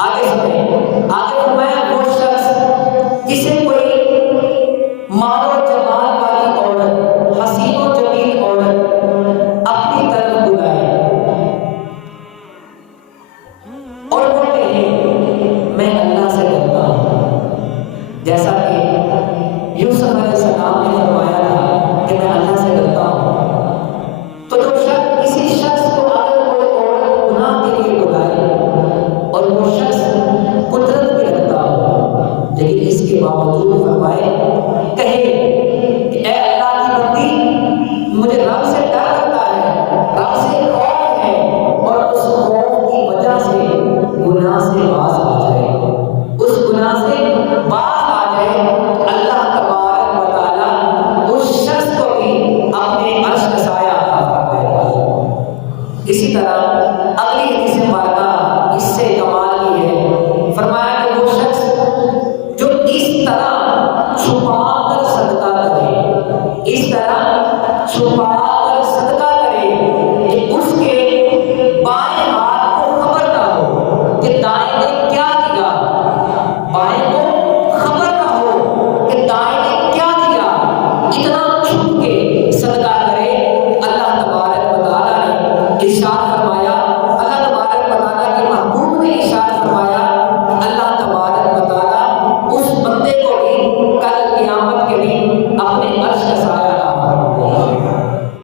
آگے سنیں، آگے فرمایا وہ شخص جسے کوئی مال و جمال والی عورت، حسین و جمیل عورت اپنی طرف بلائے اور وہ کہے میں اللہ سے ڈرتا ہوں، جیسا کہ یوسف علیہ السلام نے فرمایا تھا کہ میں اللہ سے ڈرتا ہوں، تو جو شخص کسی شخص کو اگر کوئی عورت گناہ کے لیے بلائے اور وہ شخص قدرت بھی رکھتا ہو لیکن اس کے باوجود